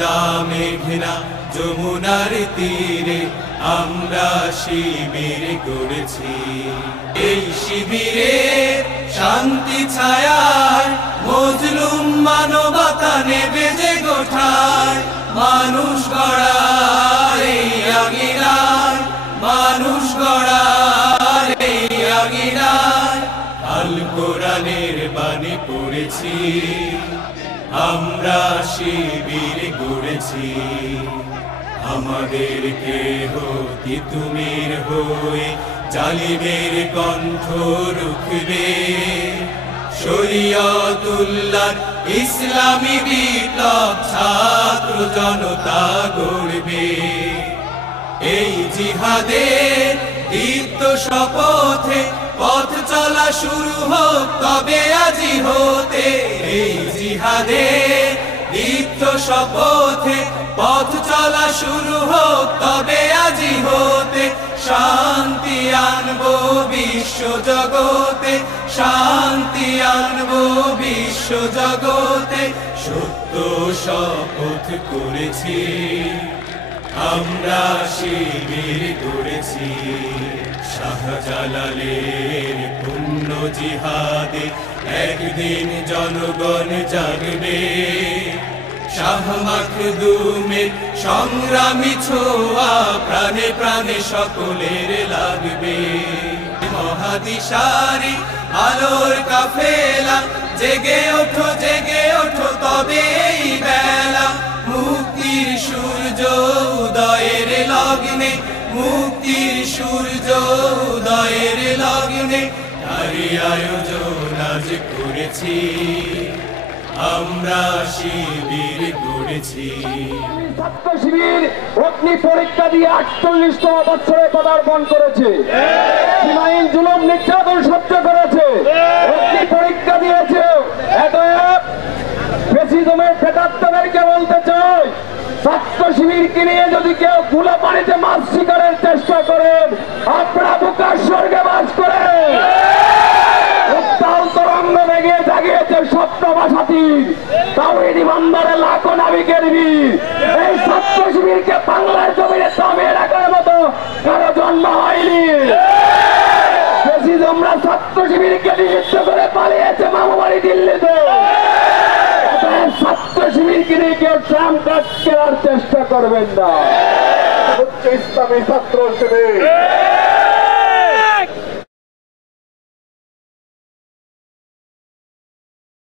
পদ্মা মেঘনা যমুনার তীরে আমরা শিবির গড়েছি। এই শিবিরে শান্তি ছায়ায় মজলুম মানবতা নেবে যে গোঠায়, মানুষ গড়ার এই আঙিনায়, মানুষ গড়ার এই আঙিনায় আল কোরআনের বাণী পড়েছি, আমরা শিবির গড়েছি। আমাদেরকে হতি তুমির হয়ে জালিমের কণ্ঠ রুখবে, শরীয়তুল্লাহ ইসলামী বিপ্লব ছাত্র জনতা গড়বে। এই জিহাদের দীপ্ত শপথে পথ চলা শুরু হোক তবে আজি হতে। এই জিহাদের দীপ্ত শপথে পথ চলা শুরু হোক তবে আজি হতে। শান্তি আনবো বিশ্ব জগতে, শান্তি আনবো বিশ্ব জগতে, সত্য শপথ করেছি, আমরা শিবির গড়েছি। শাহজালালের পুণ্য জিহাদে একদিন জনগণ জাগবে, শাহ মাখদুমের সংগ্রামী ছোঁয়া প্রাণে প্রাণে সকলের লাগবে। মহাদিশারি আলোর কাফেলা জেগে ওঠো জেগে ওঠো তবে এই বেলা, মুক্তির সূর্য উদয়ের লগ্নে, মুক্তির সূর্য উদয়ের লগ্নে তারই আয়োজন আজ করেছি, আমরা শিবির গড়েছি। ছাত্র শিবির অগ্নি পরীক্ষা দিয়ে 48তম বছরে পদার্পণ করেছে, সীমাহীন জুলুম নির্যাতন সহ্য করেছে, অগ্নি পরীক্ষা দিয়েছে। প্রেসিডেন্টের প্রেতাত্মাদেরকে বলতে চাই, ছাত্র শিবিরকে নিয়ে যদি কেউ গুলা পানিতে মাছ শিকারের চেষ্টা করেন, আপনারা বোকার স্বর্গে বাস করেন। উত্তাল তরঙ্গ বেগে জাগিয়েছে স্বপ্ন বাসাতির তাওহীদ ইমানদারের লাখো নাবিকের বীর। এই ছাত্র শিবিরকে বাংলার জমিনে থামিয়ে রাখার মতো কারো জন্ম হয়নি। তোমরা ছাত্র শিবিরকে নিষিদ্ধ করে পালিয়েছে মামু বাড়ি দিল্লিতে। ছাত্র শিবিরকে নিয়ে কেউ ট্রাম কাজ কেনার চেষ্টা করবেন না। ইসলামী ছাত্র শিবির